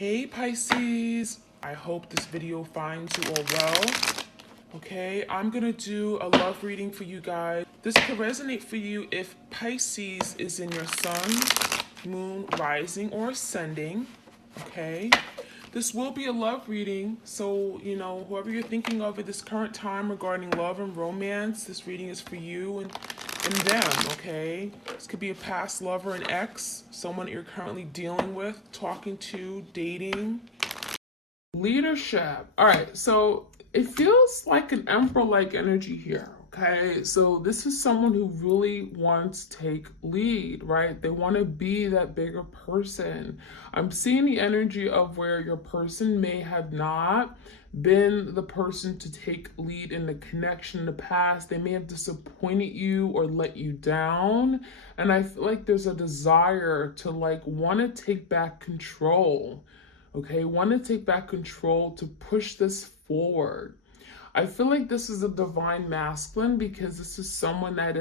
Hey Pisces, I hope this video finds you all well. Okay, I'm gonna do a love reading for you guys. This could resonate for you if Pisces is in your sun, moon, rising, or ascending. Okay, this will be a love reading, so whoever you're thinking of at this current time regarding love and romance, this reading is for you and them. Okay, this could be a past lover, an ex, someone you're currently dealing with, talking to, dating. Leadership. All right, so it feels like an emperor-like energy here. Okay, so this is someone who really wants to take lead, right? They want to be that bigger person. I'm seeing the energy of where your person may have not been the person to take lead in the connection in the past. They may have disappointed you or let you down. And I feel like there's a desire to want to take back control. Okay, want to take back control to push this forward. I feel like this is a divine masculine because this is someone that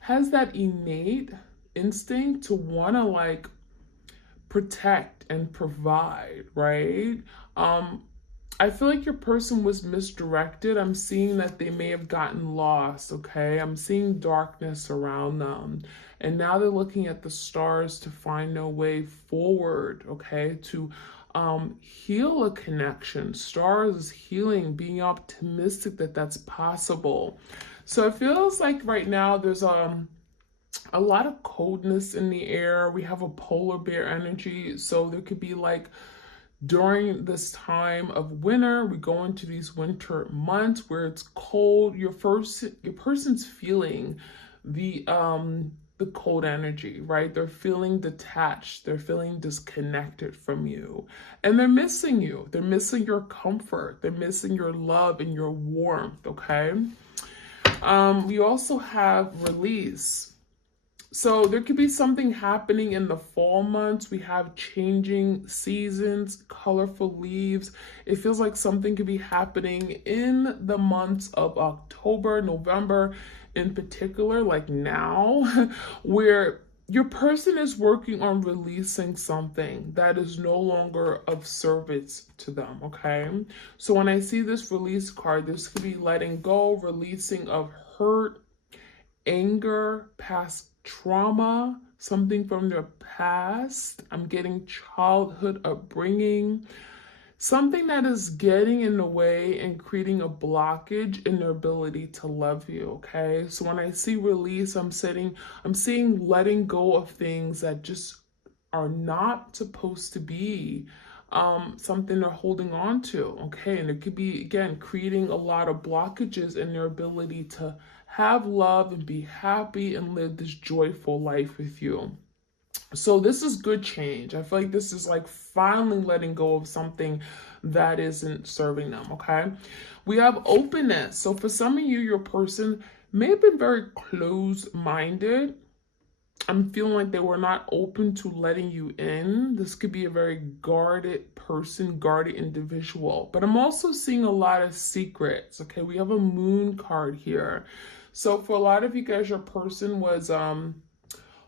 has that innate instinct to want to protect and provide, right? I feel like your person was misdirected. I'm seeing that they may have gotten lost, okay? I'm seeing darkness around them. And now they're looking at the stars to find a way forward, okay? To heal a connection. Stars is healing, being optimistic that that's possible. So it feels like right now there's a lot of coldness in the air. We have a polar bear energy. So there could be during this time of winter, we go into these winter months where it's cold. Your person's feeling the cold energy, right? They're feeling detached. They're feeling disconnected from you. And they're missing you. They're missing your comfort. They're missing your love and your warmth, okay? We also have release. So there could be something happening in the fall months. We have changing seasons, colorful leaves. It feels like something could be happening in the months of October, November in particular, like now, where your person is working on releasing something that is no longer of service to them, okay? So when I see this release card, this could be letting go, releasing of hurt, anger, past trauma, something from their past. I'm getting childhood upbringing, something that is getting in the way and creating a blockage in their ability to love you, okay? So when I see release, I'm seeing letting go of things that just are not supposed to be something they're holding on to, okay? And it could be, again, creating a lot of blockages in their ability to have love and be happy and live this joyful life with you. So this is good change. I feel like this is finally letting go of something that isn't serving them, okay? We have openness. So for some of you, your person may have been very closed-minded. I'm feeling like they were not open to letting you in. This could be a very guarded person, guarded individual. But I'm also seeing a lot of secrets, okay? We have a moon card here. So for a lot of you guys, your person was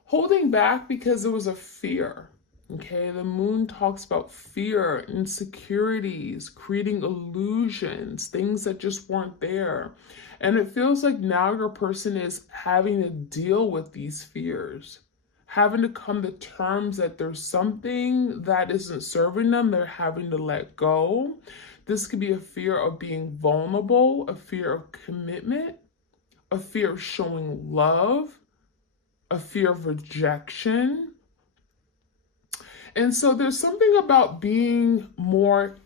holding back because there was a fear, okay? The moon talks about fear, insecurities, creating illusions, things that just weren't there. And it feels like now your person is having to deal with these fears, having to come to terms that there's something that isn't serving them. They're having to let go. This could be a fear of being vulnerable, a fear of commitment, a fear of showing love, a fear of rejection. And so there's something about being more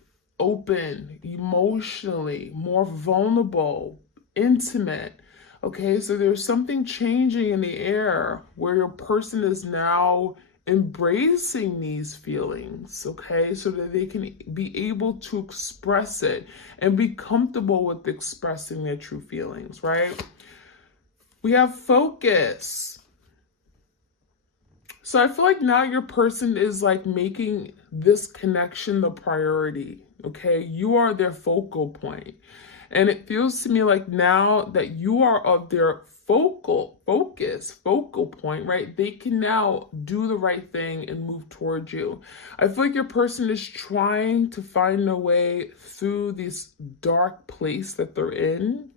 open emotionally, more vulnerable, intimate. Okay, so there's something changing in the air where your person is now embracing these feelings, okay, so that they can be able to express it and be comfortable with expressing their true feelings, right? We have focus. So I feel like now your person is making this connection the priority, okay? You are their focal point. And it feels to me like now that you are of their focal point, right? They can now do the right thing and move towards you. I feel like your person is trying to find a way through this dark place that they're in.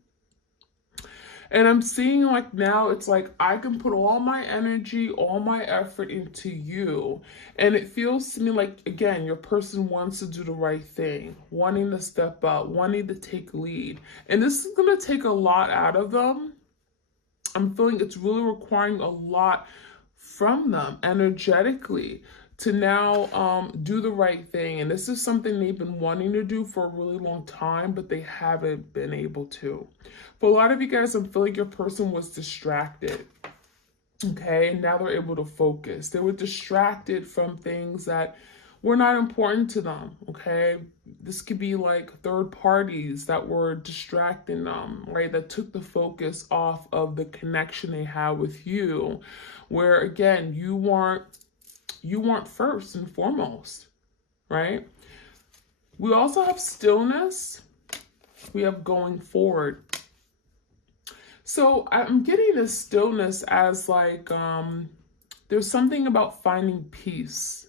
And I'm seeing like now it's like I can put all my energy, all my effort into you. And it feels to me like, again, your person wants to do the right thing, wanting to step up, wanting to take lead. And this is going to take a lot out of them. I'm feeling it's really requiring a lot from them energetically to now do the right thing. And this is something they've been wanting to do for a really long time, but they haven't been able to. For a lot of you guys, I'm feeling your person was distracted. Okay, and now they're able to focus. They were distracted from things that were not important to them. Okay, this could be like third parties that were distracting them, right? That took the focus off of the connection they have with you, where again, you weren't first and foremost, right? We also have stillness. We have going forward. So I'm getting this stillness as like, there's something about finding peace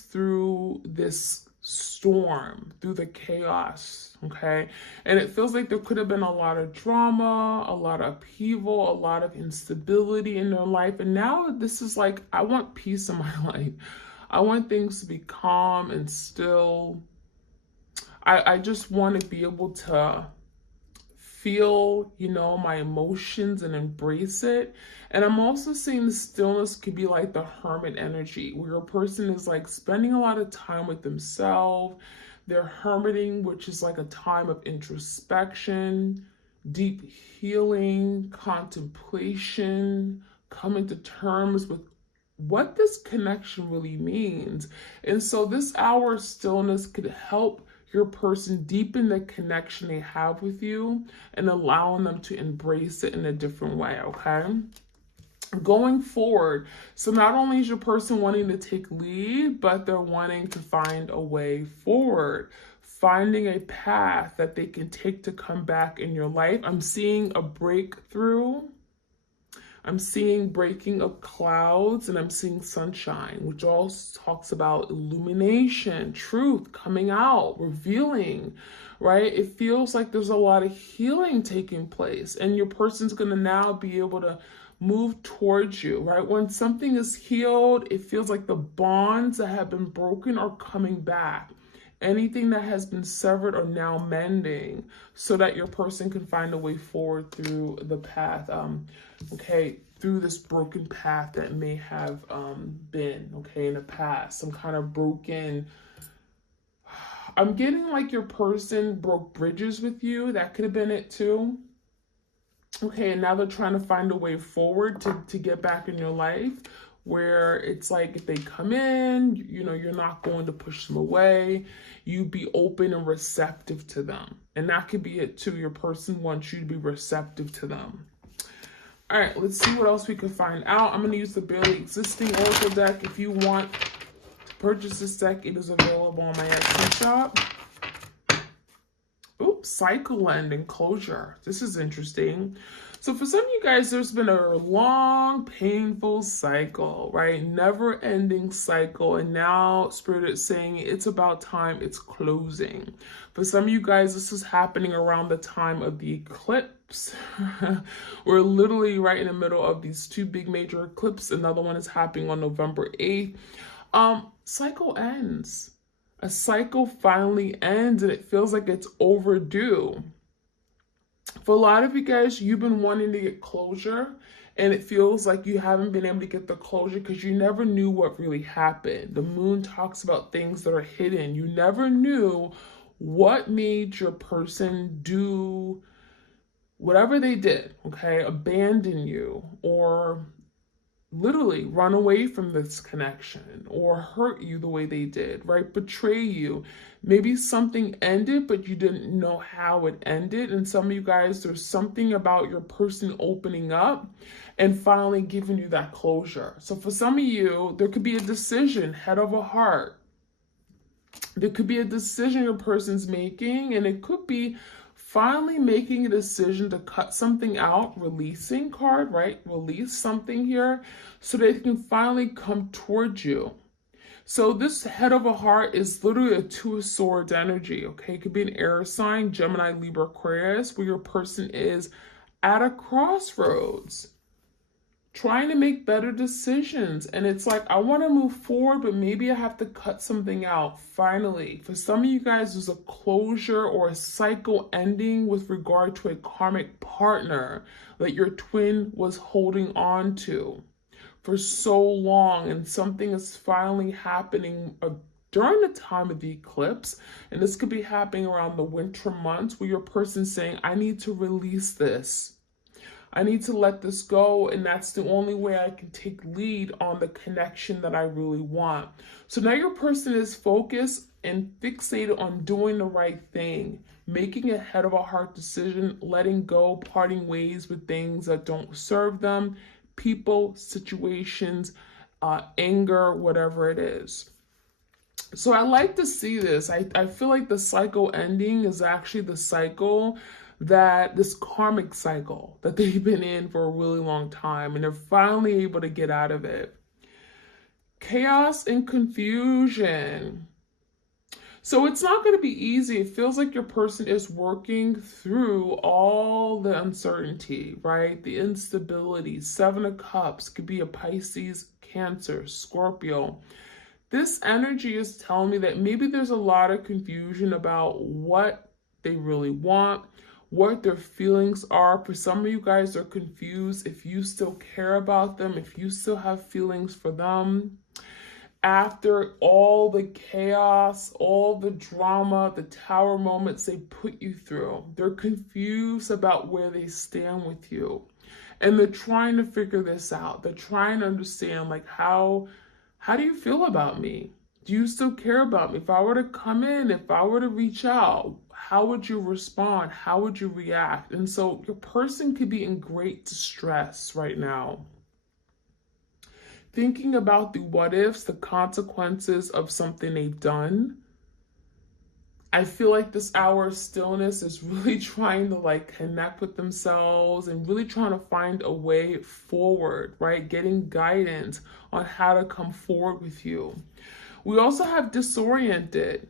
through this storm, through the chaos, okay? And it feels like there could have been a lot of drama, a lot of upheaval, a lot of instability in their life. And now this is like, I want peace in my life. I want things to be calm and still. I just want to be able to feel, my emotions and embrace it. And I'm also seeing the stillness could be like the hermit energy, where a person is like spending a lot of time with themselves. They're hermiting, which is like a time of introspection, deep healing, contemplation, coming to terms with what this connection really means. And so this hour of stillness could help your person deepen the connection they have with you and allowing them to embrace it in a different way, okay? Going forward, so not only is your person wanting to take lead, but they're wanting to find a way forward, finding a path that they can take to come back in your life. I'm seeing a breakthrough. I'm seeing breaking of clouds, and I'm seeing sunshine, which also talks about illumination, truth coming out, revealing, right? It feels like there's a lot of healing taking place, and your person's going to now be able to move towards you, right? When something is healed, it feels like the bonds that have been broken are coming back. Anything that has been severed are now mending so that your person can find a way forward through the path, through this broken path that may have been, in the past. Some kind of broken, I'm getting like your person broke bridges with you. That could have been it too. Okay, and now they're trying to find a way forward to get back in your life, where it's like if they come in, you're not going to push them away. You be open and receptive to them. And that could be it too. Your person wants you to be receptive to them. All right, let's see what else we can find out. I'm going to use the Barely Existing Oracle deck. If you want to purchase this deck, it is available on my Etsy shop. Oops, cycle end and closure. This is interesting. So for some of you guys, there's been a long, painful cycle, right? Never-ending cycle. And now Spirit is saying it's about time it's closing. For some of you guys, this is happening around the time of the eclipse. We're literally right in the middle of these two big major eclipses. Another one is happening on November 8th. Cycle ends. A cycle finally ends, and it feels like it's overdue. For a lot of you guys, you've been wanting to get closure, and it feels like you haven't been able to get the closure because you never knew what really happened. The moon talks about things that are hidden. You never knew what made your person do whatever they did, abandon you, or literally run away from this connection, or hurt you the way they did, right? Betray you. Maybe something ended, but you didn't know how it ended. And some of you guys, there's something about your person opening up and finally giving you that closure. So for some of you, there could be a decision, head over heart. There could be a decision your person's making, and it could be finally making a decision to cut something out, releasing card, right? Release something here so that it can finally come towards you. So this head of a heart is literally a two of swords energy, okay? It could be an air sign, Gemini, Libra, Aquarius, where your person is at a crossroads, trying to make better decisions. And it's like, I want to move forward, but maybe I have to cut something out. Finally, for some of you guys, there's a closure or a cycle ending with regard to a karmic partner that your twin was holding on to for so long, and something is finally happening during the time of the eclipse. And this could be happening around the winter months, where your person's saying, I need to release this. I need to let this go, and that's the only way I can take lead on the connection that I really want. So now your person is focused and fixated on doing the right thing, making a head of a heart decision, letting go, parting ways with things that don't serve them, people, situations, anger, whatever it is. So I like to see this. I feel like the cycle ending is actually the cycle that this karmic cycle that they've been in for a really long time, and they're finally able to get out of it. Chaos and confusion. So it's not going to be easy. It feels like your person is working through all the uncertainty, right? The instability. Seven of Cups could be a Pisces, Cancer, Scorpio. This energy is telling me that maybe there's a lot of confusion about what they really want, what their feelings are. For some of you guys are confused if you still care about them, if you still have feelings for them. After all the chaos, all the drama, the tower moments they put you through, they're confused about where they stand with you. And they're trying to figure this out. They're trying to understand, like, how do you feel about me? Do you still care about me? If I were to come in, if I were to reach out, how would you respond? How would you react? And so your person could be in great distress right now, thinking about the what ifs, the consequences of something they've done. I feel like this hour of stillness is really trying to like connect with themselves and really trying to find a way forward, right? Getting guidance on how to come forward with you. We also have disoriented.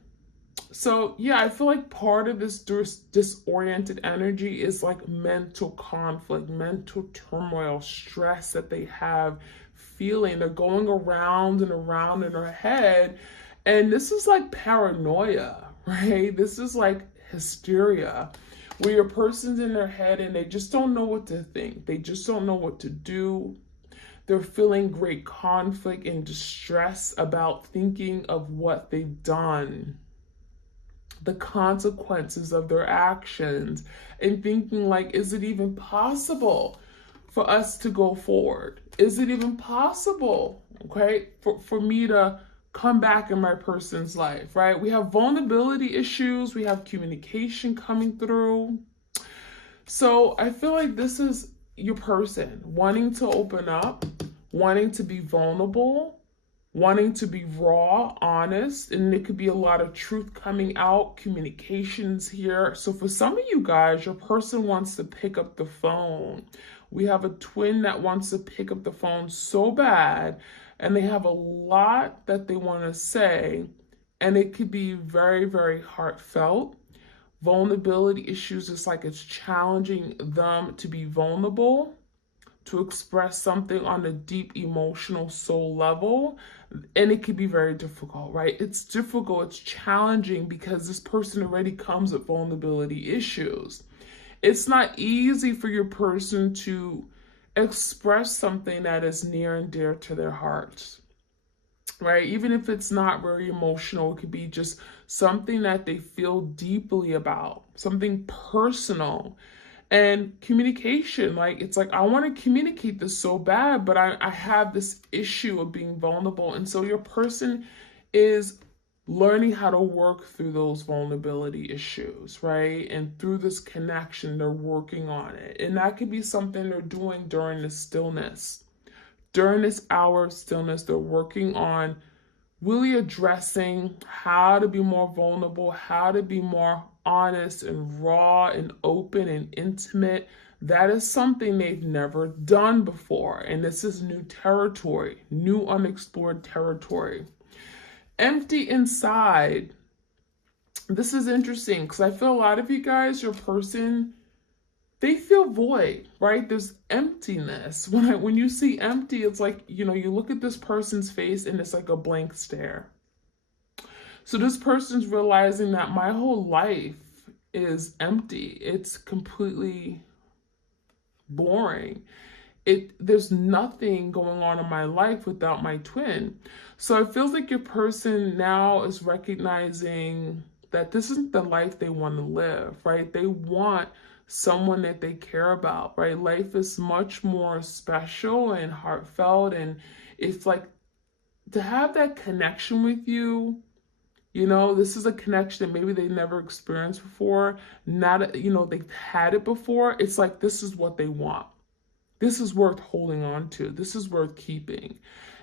So yeah, I feel like part of this disoriented energy is like mental conflict, mental turmoil, stress that they have feeling. They're going around and around in their head. And this is like paranoia, right? This is like hysteria, where your person's in their head and they just don't know what to think. They just don't know what to do. They're feeling great conflict and distress about thinking of what they've done, the consequences of their actions, and thinking like, is it even possible for us to go forward? Is it even possible, okay, for me to come back in my person's life, right? We have vulnerability issues. We have communication coming through. So I feel like this is your person wanting to open up, wanting to be vulnerable, wanting to be raw, honest, and it could be a lot of truth coming out, communications here. So for some of you guys, your person wants to pick up the phone. We have a twin that wants to pick up the phone so bad, and they have a lot that they want to say, and it could be very, very heartfelt. Vulnerability issues, it's like it's challenging them to be vulnerable, to express something on a deep emotional soul level. And it can be very difficult, right? It's difficult, it's challenging, because this person already comes with vulnerability issues. It's not easy for your person to express something that is near and dear to their hearts, right? Even if it's not very emotional, it could be just something that they feel deeply about, something personal. And communication, like, it's like, I want to communicate this so bad, but I have this issue of being vulnerable. And so your person is learning how to work through those vulnerability issues, right? And through this connection, they're working on it. And that could be something they're doing during the stillness. During this hour of stillness, they're working on really addressing how to be more vulnerable, how to be more honest and raw and open and intimate. That is something they've never done before. And this is new territory, new unexplored territory. Empty inside. This is interesting because I feel a lot of you guys, your person, they feel void, right? There's emptiness. When you see empty, it's like, you look at this person's face and it's like a blank stare. So this person's realizing that my whole life is empty. It's completely boring. There's nothing going on in my life without my twin. So it feels like your person now is recognizing that this isn't the life they want to live, right? They want someone that they care about, right? Life is much more special and heartfelt, and it's like to have that connection with you. This is a connection that maybe they never experienced before. Not, they've had it before. It's like, this is what they want. This is worth holding on to. This is worth keeping.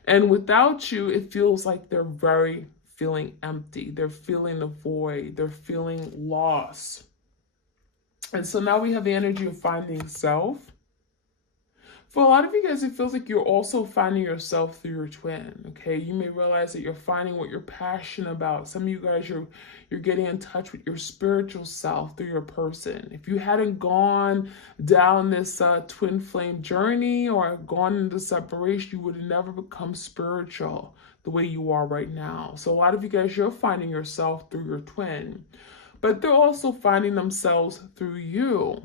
And without you, it feels like they're very feeling empty. They're feeling the void. They're feeling lost. And so now we have the energy of finding self. For a lot of you guys, it feels like you're also finding yourself through your twin, okay? You may realize that you're finding what you're passionate about. Some of you guys, you're getting in touch with your spiritual self through your person. If you hadn't gone down this twin flame journey or gone into separation, you would have never become spiritual the way you are right now. So a lot of you guys, you're finding yourself through your twin, but they're also finding themselves through you.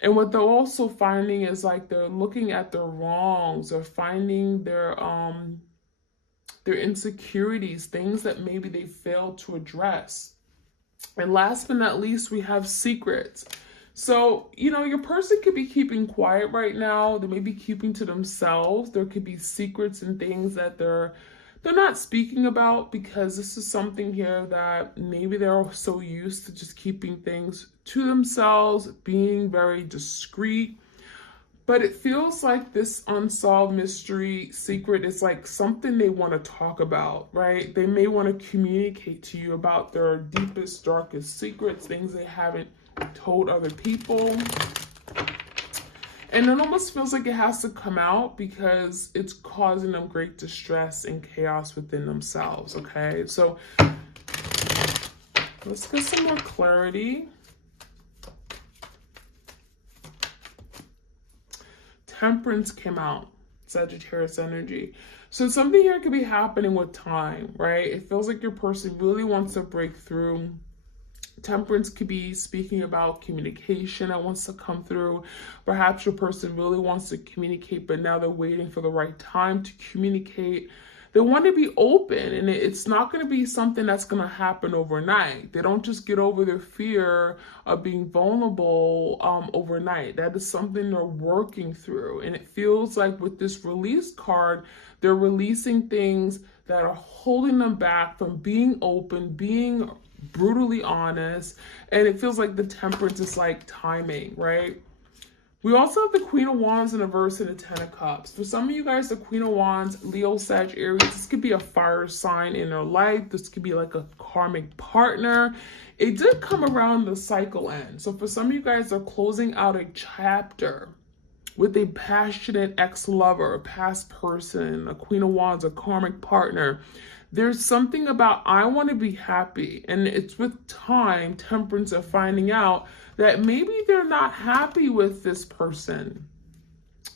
And what they're also finding is like they're looking at their wrongs or finding their insecurities, things that maybe they failed to address. And last but not least, we have secrets. So, your person could be keeping quiet right now. They may be keeping to themselves. There could be secrets and things that they're not speaking about because this is something here that maybe they're so used to just keeping things to themselves, being very discreet. But it feels like this unsolved mystery secret is like something they want to talk about, right? They may want to communicate to you about their deepest, darkest secrets, things they haven't told other people. And it almost feels like it has to come out because it's causing them great distress and chaos within themselves, okay? So let's get some more clarity. Temperance came out, Sagittarius energy. So something here could be happening with time, right? It feels like your person really wants to break through. Temperance could be speaking about communication that wants to come through. Perhaps your person really wants to communicate, but now they're waiting for the right time to communicate. They want to be open, and it's not going to be something that's going to happen overnight. They don't just get over their fear of being vulnerable overnight. That is something they're working through. And it feels like with this release card, they're releasing things that are holding them back from being open, being brutally honest. And it feels like the temperance is like timing, right? We also have the Queen of Wands in a verse and a Ten of Cups. For some of you guys, the Queen of Wands, Leo, Sag, Aries, this could be a fire sign in their life. This could be like a karmic partner. It did come around the cycle end. So for some of you guys, they're closing out a chapter with a passionate ex-lover, a past person, a Queen of Wands, a karmic partner. There's something about, I want to be happy. And it's with time, temperance, of finding out that maybe they're not happy with this person.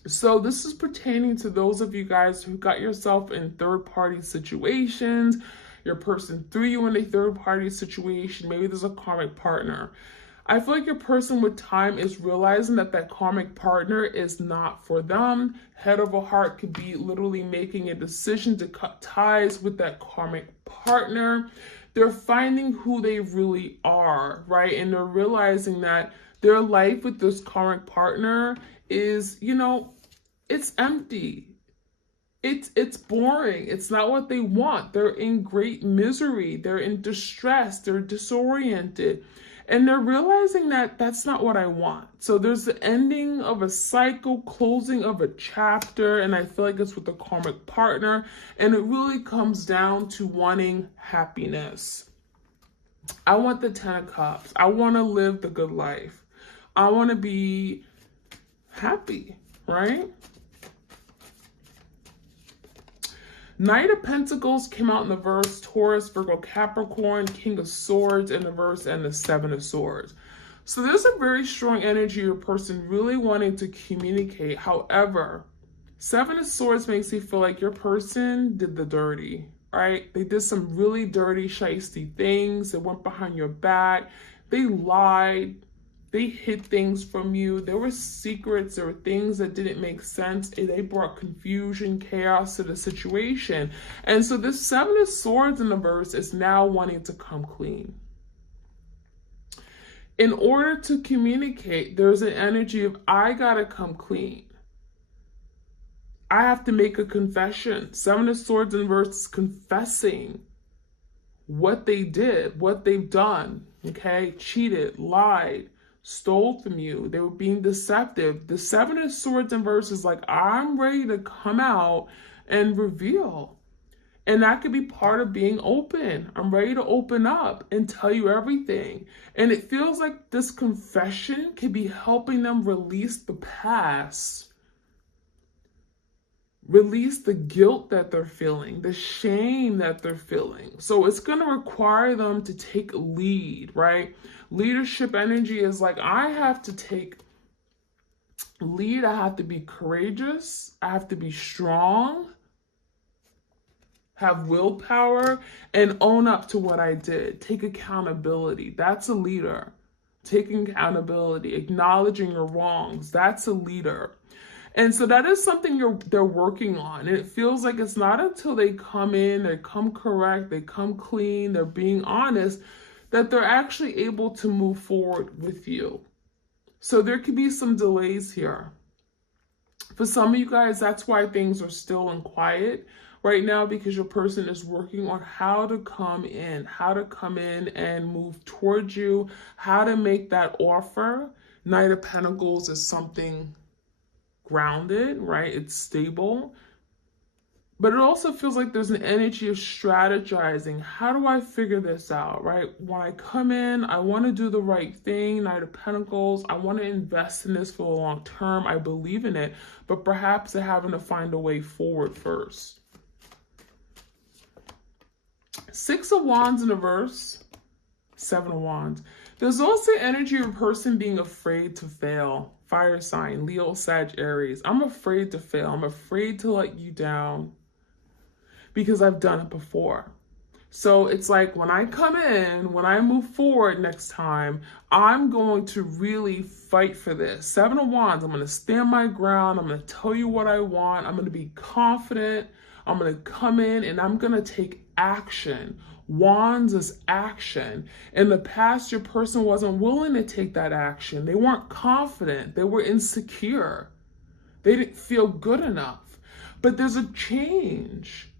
So this is pertaining to those of you guys who got yourself in third-party situations. Your person threw you in a third-party situation. Maybe there's a karmic partner. I feel like your person with time is realizing that that karmic partner is not for them. Head over heart could be literally making a decision to cut ties with that karmic partner. They're finding who they really are, right? And they're realizing that their life with this karmic partner is, it's empty. It's boring. It's not what they want. They're in great misery. They're in distress. They're disoriented. And they're realizing that that's not what I want. So there's the ending of a cycle, closing of a chapter, and I feel like it's with the karmic partner. And it really comes down to wanting happiness. I want the 10 of Cups. I want to live the good life. I want to be happy, right? Knight of Pentacles came out in the verse, Taurus, Virgo, Capricorn, King of Swords in the verse, and the Seven of Swords. So there's a very strong energy of your person really wanting to communicate. However, Seven of Swords makes you feel like your person did the dirty, right? They did some really dirty, shiesty things. They went behind your back. They lied. They hid things from you. There were secrets. There were things that didn't make sense. And they brought confusion, chaos to the situation. And so this Seven of Swords in the verse is now wanting to come clean. In order to communicate, there's an energy of, I gotta come clean. I have to make a confession. Seven of Swords in verse is confessing what they did, what they've done, okay? Cheated, lied, stole from you. They were being deceptive. The Seven of Swords in verse is like, I'm ready to come out and reveal. And that could be part of being open. I'm ready to open up and tell you everything. And it feels like this confession could be helping them release the past, release the guilt that they're feeling, the shame that they're feeling. So it's going to require them to take lead, right? Leadership energy is like, I have to take lead. I have to be courageous. I have to be strong, have willpower, and own up to what I did. Take accountability. That's a leader. Taking accountability, acknowledging your wrongs. That's a leader. And so that is something they're working on. And it feels like it's not until they come in, they come correct, they come clean, they're being honest, that they're actually able to move forward with you. So there could be some delays here. For some of you guys, that's why things are still in quiet right now, because your person is working on how to come in and move towards you, how to make that offer. Knight of Pentacles is something grounded, right? It's stable. But it also feels like there's an energy of strategizing. How do I figure this out, right? When I come in, I want to do the right thing. Knight of Pentacles, I want to invest in this for the long term. I believe in it, but perhaps they're having to find a way forward first. Six of Wands in the verse, Seven of Wands. There's also energy of a person being afraid to fail. Fire sign, Leo, Sag, Aries. I'm afraid to fail. I'm afraid to let you down because I've done it before. So it's like when I come in, when I move forward next time, I'm going to really fight for this. Seven of Wands, I'm going to stand my ground. I'm going to tell you what I want. I'm going to be confident. I'm going to come in and I'm going to take action. Wands is action. In the past, your person wasn't willing to take that action. They weren't confident. They were insecure. They didn't feel good enough. But there's a change.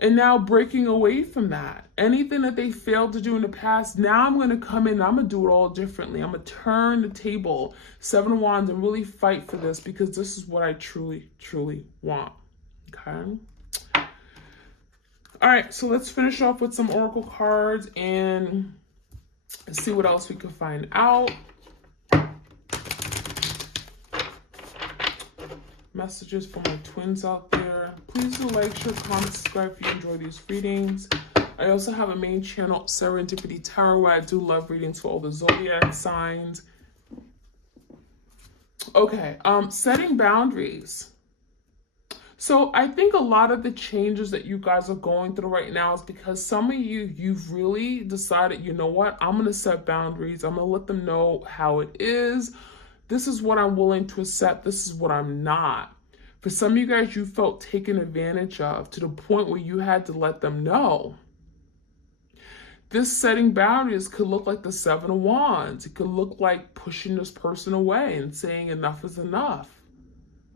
And now breaking away from that. Anything that they failed to do in the past, now I'm going to come in and I'm going to do it all differently. I'm going to turn the table, Seven of Wands, and really fight for this because this is what I truly, truly want. Okay? All right, so let's finish off with some oracle cards and see what else we can find out. Messages for my twins out there. Please do like, share, comment, subscribe if you enjoy these readings. I also have a main channel, Serendipity Tarot, where I do love readings for all the zodiac signs. Okay, setting boundaries. So I think a lot of the changes that you guys are going through right now is because some of you've really decided, you know what, I'm going to set boundaries. I'm going to let them know how it is. This is what I'm willing to accept. This is what I'm not. For some of you guys, you felt taken advantage of to the point where you had to let them know. This setting boundaries could look like the Seven of Wands. It could look like pushing this person away and saying enough is enough.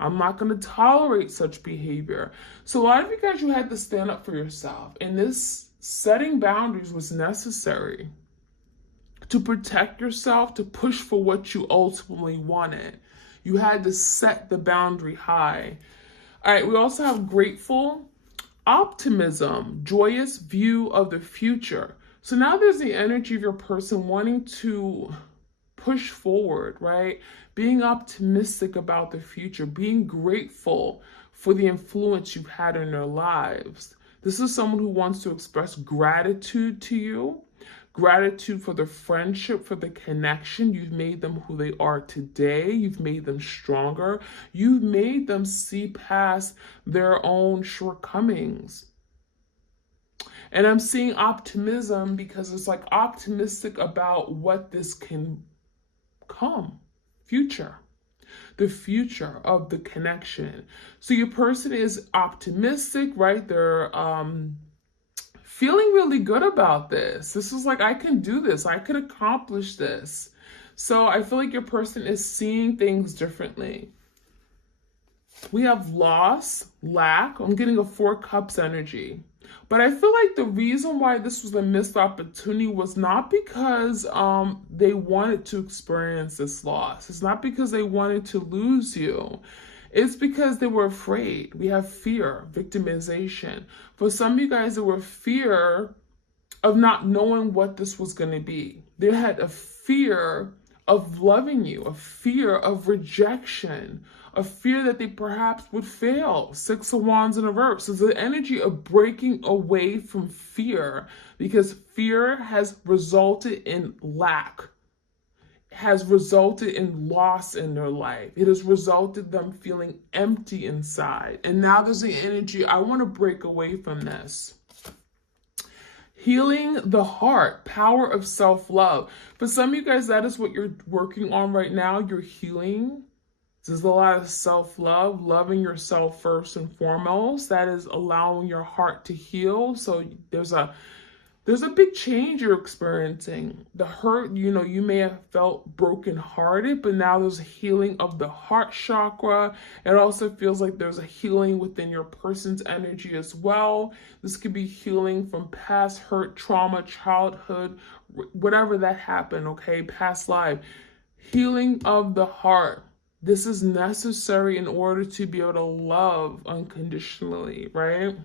I'm not going to tolerate such behavior. So a lot of you guys, you had to stand up for yourself. And this setting boundaries was necessary to protect yourself, to push for what you ultimately wanted. You had to set the boundary high. All right, we also have grateful, optimism, joyous view of the future. So now there's the energy of your person wanting to push forward, right? Being optimistic about the future, being grateful for the influence you've had in their lives. This is someone who wants to express gratitude to you, gratitude for the friendship, for the connection. You've made them who they are today. You've made them stronger. You've made them see past their own shortcomings. And I'm seeing optimism because it's like optimistic about what this can come, future, the future of the connection. So your person is optimistic, right? They're feeling really good about this. This is like, I can do this. I could accomplish this. So I feel like your person is seeing things differently. We have loss, lack. I'm getting a 4 cups energy. But I feel like the reason why this was a missed opportunity was not because they wanted to experience this loss. It's not because they wanted to lose you. It's because they were afraid. We have fear, victimization. For some of you guys, there were fear of not knowing what this was going to be. They had a fear of loving you, a fear of rejection, a fear that they perhaps would fail. 6 of Wands in reverse. So the energy of breaking away from fear, because fear has resulted in lack, has resulted in loss in their life. It has resulted them feeling empty inside. And now there's the energy, I want to break away from this. Healing the heart, power of self-love. For some of you guys, that is what you're working on right now. You're healing. There's a lot of self-love, loving yourself first and foremost. That is allowing your heart to heal. So there's a big change you're experiencing. The hurt, you may have felt brokenhearted, but now there's a healing of the heart chakra. It also feels like there's a healing within your person's energy as well. This could be healing from past hurt, trauma, childhood, whatever that happened, okay? Past life. Healing of the heart. This is necessary in order to be able to love unconditionally, right?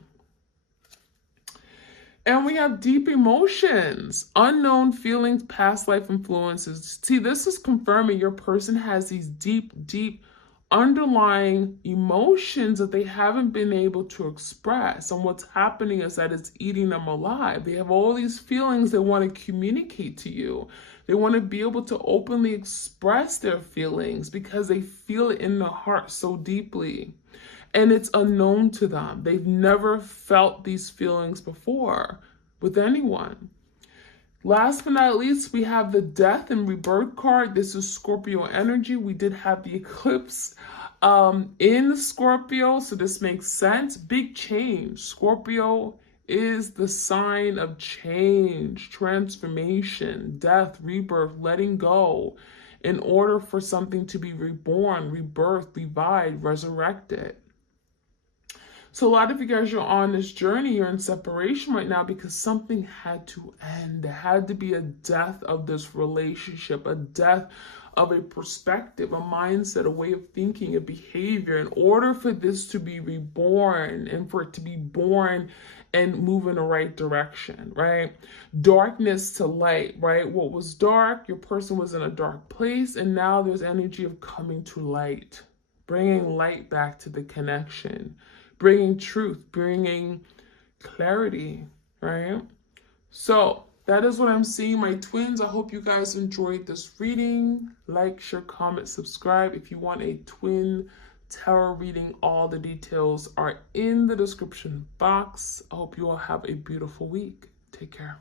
And we have deep emotions, unknown feelings, past life influences. See, this is confirming your person has these deep, deep underlying emotions that they haven't been able to express. And what's happening is that it's eating them alive. They have all these feelings they want to communicate to you. They want to be able to openly express their feelings because they feel it in their heart so deeply. And it's unknown to them. They've never felt these feelings before with anyone. Last but not least, we have the Death and Rebirth card. This is Scorpio energy. We did have the eclipse in Scorpio, so this makes sense. Big change. Scorpio is the sign of change, transformation, death, rebirth, letting go in order for something to be reborn, rebirthed, revived, resurrected. So a lot of you guys are on this journey, you're in separation right now because something had to end. There had to be a death of this relationship, a death of a perspective, a mindset, a way of thinking, a behavior, in order for this to be reborn and for it to be born and move in the right direction, right? Darkness to light, right? What was dark, your person was in a dark place, and now there's energy of coming to light, bringing light back to the connection, bringing truth, bringing clarity, right? So that is what I'm seeing, my twins. I hope you guys enjoyed this reading. Like, share, comment, subscribe. If you want a twin tarot reading, all the details are in the description box. I hope you all have a beautiful week. Take care.